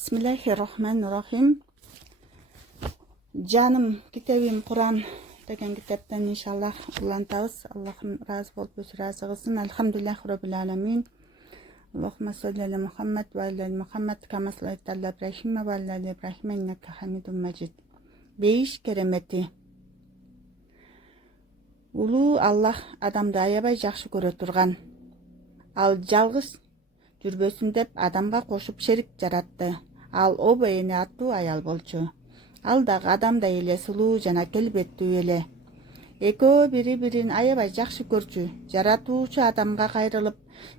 Bismillahirrahmanirrahim. Canım kitabım Kur'an деген kitaptan inşallah ulantабыз. Allah'ım razı bolup өзү razı kılsın. Elhamdülillahi Rabbil alamin. Allahümme salli ala Muhammed ve ala Muhammed kama sallaita ala İbrahim ve ala İbrahim inneke Hamidun Mecid. Beyiş keremeti. Улуу Allah адамды аябай жакшы көрө турган. Ал жалгыз жүрбөсүн деп адамга кошуп шерик жаратты. Ал оба эне аттуу аял болчу. Ал дагы адамдай эле сулуу жана келбеттүү эле. Экөө бири-бирин аябай жакшы көрчү. Жаратуучу адамга кайрылып,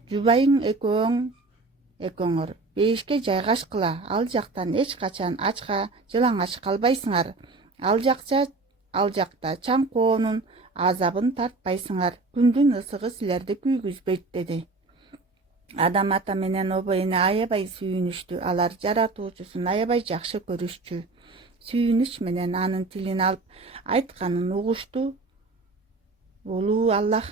жубайың экөөңөр бейишке жайгашкыла. Ал жактан эч качан ачка, жылаңач калбайсыңар. Ал жакта чаңкоонун азабын тартпайсыңар. Күндүн ысыгы силерди күйгүзбөйт деди. Адам ата менен оба эне аябай сүйүнүштү. Алар жаратуучусун аябай жакшы көрүшчү. Сүйүнүч менен анын тилин алып айтканын угушту. Улуу Аллах,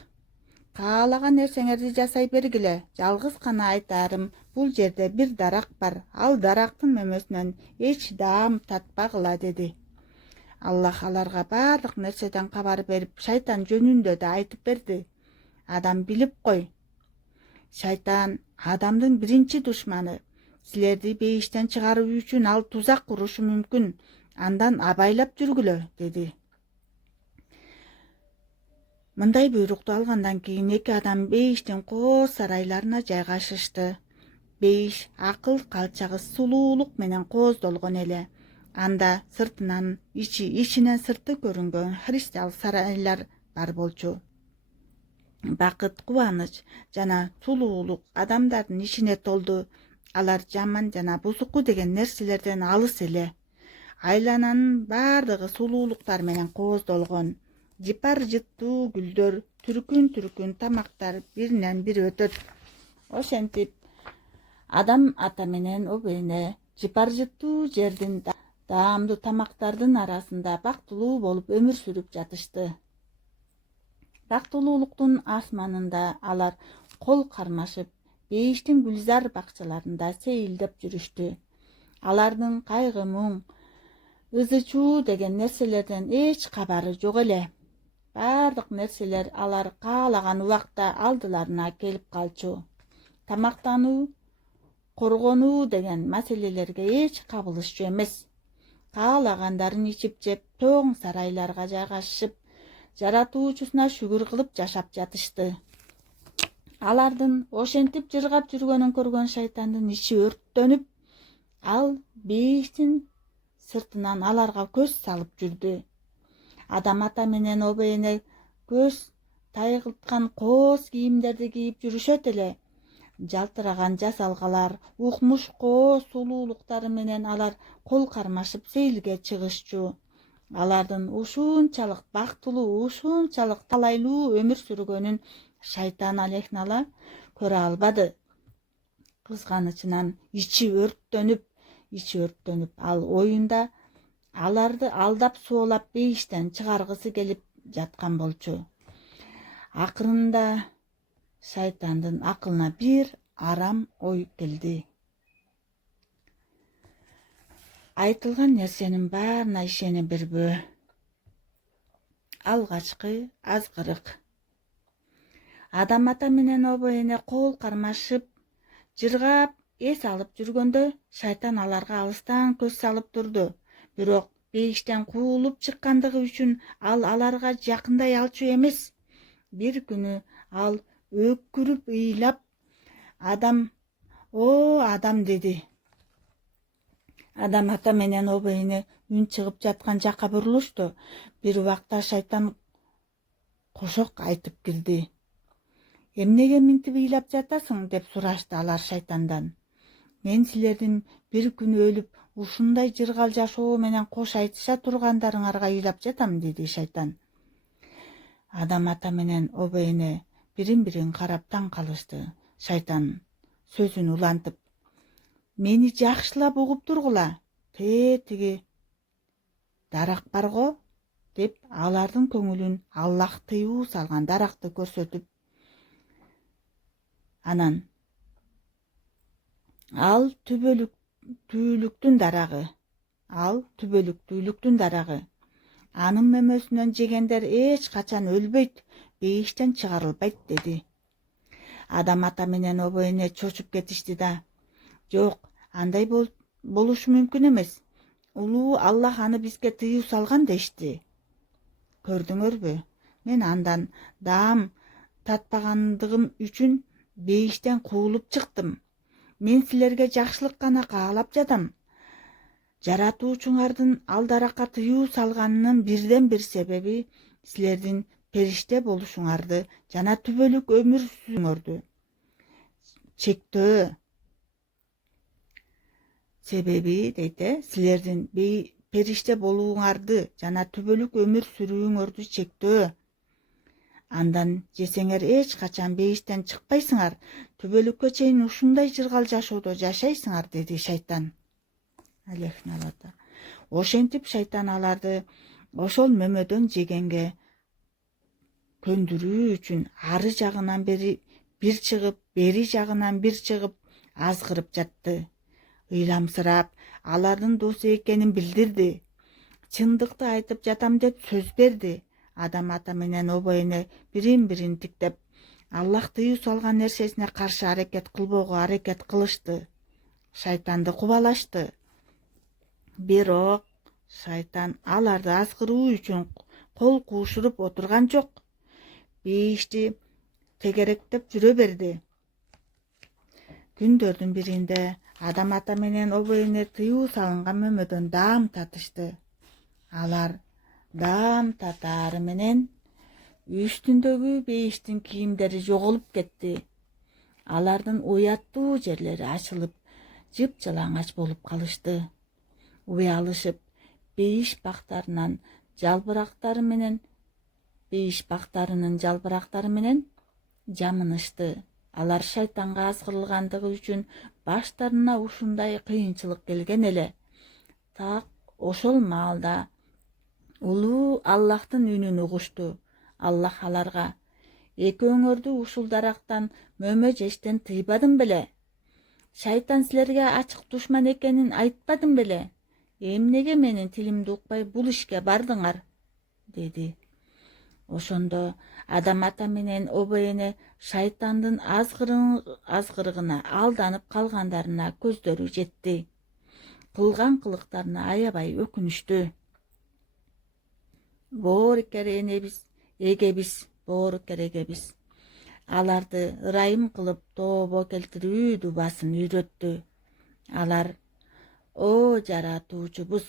каалаган нерсеңерди жасай бергиле. Жалгыз гана айтаарым, бул жерде бир дарак бар. Ал дарактын мөмөсүнөн эч даам татпагыла деди. Аллах аларга баардык нерседен кабар берип, шайтан жөнүндө да айтып берди. Адам билип кой. Шайтан адамдын биринчи душманы. Силерди бейиштен чыгаруу үчүн ал тузак курушу мүмкүн. Андан абайлап жүргүлө деди. Мындай буйрукту алгандан кийин эки адам бейиштин кооз сарайларына жайгашышты. Бейиш акыл, калчагы, сулуулук менен кооздолгон эле. Анда сыртынан ичинен сырты көрүнгөн христиал сарайлар бар болчу. Бакыт, кубаныч жана сулуулук адамдардын ичине толду. Алар жаман жана бузуку деген нерселерден алыс эле. Айлананын баардыгы сулуулуктар менен кооздолгон. Жыпар жыттуу гүлдөр, түркүн тамактар биринен бири өтөт. Ошентип адам ата менен оба эне жыпар жыттуу жердин даамдуу тамактардын арасында бактылуу болуп өмүр сүрүп жатышты. Бактылуулуктун асманында алар кол кармашып, бейиштин гүлзар бакчаларында сейилдеп жүрүштү. Алардын кайгы, муң, ызы-чуу деген нерселерден эч кабары жок эле. Баардык нерселер алар каалаган убакта алдыларына келип калчу. Тамактануу, коргонуу деген маселелерге эч кабылышчу эмес. Каалагандарын ичип жеп, тоң сарайларга жайгашып, жаратуучусуна шүгүр кылып жашап жатышты. Алардын ошентип жыргап жүргөнүн көргөн шайтандын ичи өрттөнүп, ал бейиштин сыртынан аларга көз салып жүрдү. Адам ата менен оба эне көз тайгылткан кооз кийимдерди кийип жүрүшөт эле. Жалтыраган жасалгалар, укмуш кооз сулуулуктары менен алар кол кармашып сейилге чыгышчу. Алардын ушунчалык бактылуу, ушунчалык талайлуу өмүр сүргөнүн шайтан алейхинала көрө албады. Кызганычынан ичи өрттөнүп, ал оюнда аларды алдап соолап бейиштен чыгаргысы келип жаткан болчу. Акырында шайтандын акылына бир арам ой келди. Айтылган нерсенин баарына ишене бербөө. Алгачкы азгырык. Адам ата менен оба эне кол кармашып, жыргап, эс алып жүргөндө шайтан аларга алыстан көз салып турду. Бирок бейиштен куулуп чыккандыгы үчүн ал аларга жакындай алчу эмес. Бир күнү ал өкүрүп ыйлап, "Адам, адам" деди. Адам ата менен оба эне үн чыгып жаткан жакка бурулушту. Бир убакта шайтан кошок айтып кирди. "Эмнеге минтип ыйлап жатасың?" деп сурашты алар шайтандан. "Мен силердин бир күнү өлүп, ушундай жыргал жашоо менен кош айтыша тургандарыңарга ыйлап жатам" деди шайтан. Адам ата менен оба эне бирин-бирин карап таң калышты. Шайтан сөзүн улантып, "Мени жакшылап угуп тургула. Тиги дарак барго" деп алардын көңүлүн Аллах тыюу салган даракты көрсөтүп, анан ал түбөлүк түбөлүктүн дарагы. Ал түбөлүктүүлүктүн дарагы. Анын мөмөсүнөн жегендер эч качан өлбөйт, бейиштен чыгарылбайт деди. Адам ата менен обо эне чочуп кетишти да. Жок, андай болушу мүмкүн эмес. Улуу Аллах аны бизге тыюу салган дешти. Көрдүңөрбү? Мен андан даам татпагандыгым үчүн бейиштен куулуп чыктым. Мен силерге жакшылык гана каалап жатам. Жаратуучуңардын алдаракка тыюу салганынын бирден бир себеби силердин периште болушуңарды жана түбөлүк өмүр сүрүүңөрдү чектөө. Себеби дейт, силердин периште болууңарды жана түбөлүк өмүр сүрүүңөрдү чектөө. Андан жесеңер эч качан бейиштен чыкпайсыңар, түбөлүккө чейин ушундай жыргал жашоодо жашайсыңар, деди шайтан. Ошентип шайтан аларды ошол мөмөдөн жегенге көндүрүү үчүн ары жагынан бир чыгып, бери жагынан бир чыгып азгырып жатты. Ыйламсырап, алардын досу экенин билдирди. Чындыкты айтып жатам деп сөз берди. Адам ата менен обо эне бирин тиктеп, Аллах тыюу салган нерсесине каршы аракет кылбоого аракет кылышты. Шайтанды кубалашты. Бирок шайтан аларды азгыруу үчүн кол куушуруп отурган жок. Бейишти тегеректеп жүрө берди. Күндөрдүн биринде Адам ата менен обо эне тыюу салынган мөмөдөн даам татышты. Алар даам татаары менен үстүндөгү бейиштин кийимдери жоголуп кетти. Алардын уяттуу жерлери ачылып, жыпжалаңач болуп калышты. Уялышып, бейиш бактарынын жалбырактары менен жамынышты. Алар шайтанга азгырылгандыгы үчүн баштарына ушундай кыйынчылык келген эле. Так ошол маалда улуу Аллахтын үнүн угушту. Аллах аларга: экөөңөрдү ушул дарактан мөмө жештен тыйбадым беле? Шайтан силерге ачык душман экенин айтпадым беле? Эмнеге менин тилимди укпай бул ишке бардыңар? Деди. Ошондо Адам ата менен обо эне шайтандын азгырыгына алданып калгандарына көздөрү жетти. Кылган кылыктарына аябай өкүнүштү. Боорукер эгебиз. Аларды ырайым кылып тообо келтирүү дубасын үйрөттү. Алар: о жаратуучубуз,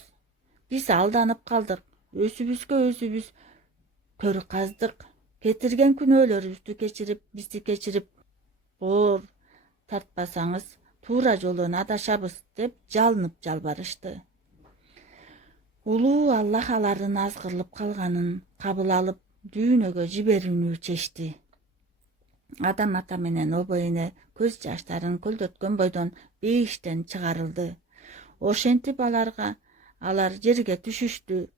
биз алданып калдык, өзүбүзгө өзүбүз көр каздык, кетирген күнөөлөрүбүздү бизди кечирип, боор тартпасаңыз туура жолдон адашабыз деп жалынып жалбарышты. Улуу Аллах алардын азгырылып калганын кабыл алып, дүйнөгө жиберүүнү чечти. Адам ата менен обо эне көз жаштарын көлдөткөн бойдон бейиштен чыгарылды. Ошентип алар жерге түшүштү.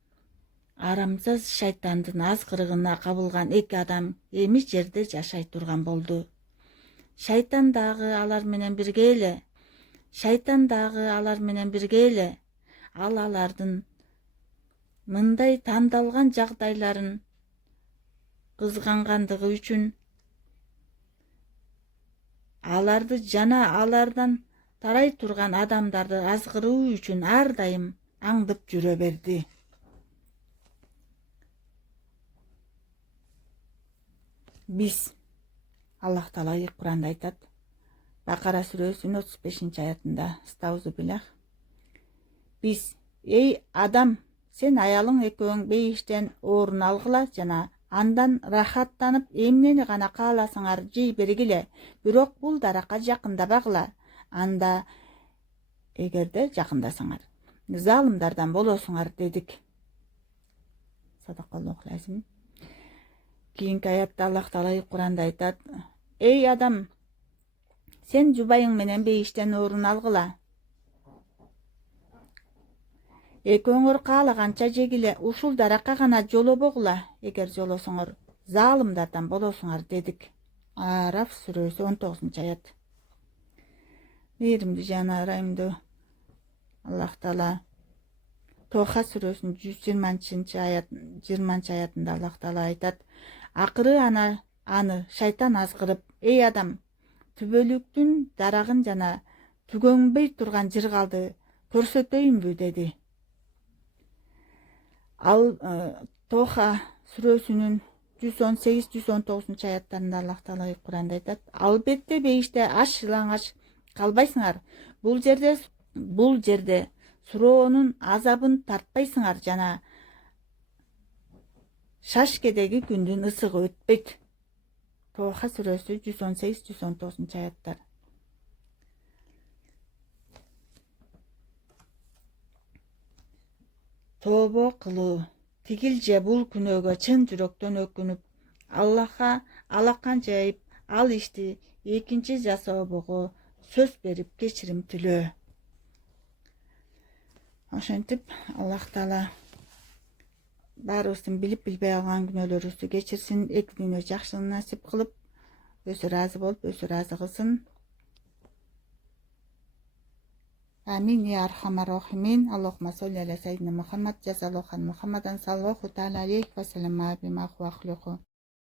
Арамсыз шайтандын азгырыгына кабылган эки адам эми жерде жашай турган болду. Шайтан дагы алар менен бирге эле. Ал алардын мындай тандалган жагдайларын кызгангандыгы үчүн аларды жана алардан тарай турган адамдарды азгыруу үчүн ар дайым аңдып жүрө берди. Биз, Аллах Таала Куранда айтат, Бакара сүрөсүнүн 35-аятында: Биз: эй адам, сен аялың экөөң бейиштен орун алгыла жана андан рахаттанып эмнени гана кааласаңар жей бергиле, бирок бул даракка жакындабагыла. Анда эгерде жакындасаңар, залымдардан болосуңар дедик. Садакаллахул азим. Кийинки аятта Аллах Таала Куранда айтат: эй адам, сен жубайың менен бейиштен орун алгыла. Экөөңөр каалаганча жегиле, ушул даракка гана жолобогула. Эгер жолосоңор, залымдардан болосуңар дедик. Араф сүрөсү 19-аят. Мээримдүү жана ырайымдуу Аллах Таала Тоха сүрөсүнүн 120 аятында Аллах Таала айтат: акыры аны шайтан азгырып, эй адам, түбөлүктүн дарагын жана түгөнбөй турган жыргалды көрсөтөйүнбү деди. Ал Тоха сүрөсүнүн 118-119 аяттарында Аллах Таала Куранда айтат: албетте бейиште аш ылаңач калбайсыңар. Бул жерде суроонун азабын тартпайсыңар жана шашкедеги күндүн ысыгы өтпөйт. Тоха сүрөсү 118-119 аяттар. Тобо кылуу, тигил же бул күнөөгө чын жүрөктөн өкүнүп, Аллахка алакан жайып, ал ишти экинчи жасообого сөз берип кечирим тилөө. Ошентип Аллах Таала баарыбыздын билип билбей алган күнөөлөрүбүздү кечирсин, эки дүйнө жакшылык насип кылып, өзү ыраазы болуп, өзү ыраазы кылсын. Амин я архамар рахимин. Аллахумма солли аля сайидина Мухаммад, жазаллаху ан Мухаммадан саллаллаху таала алейхи ва саллям бима хуа хулуху.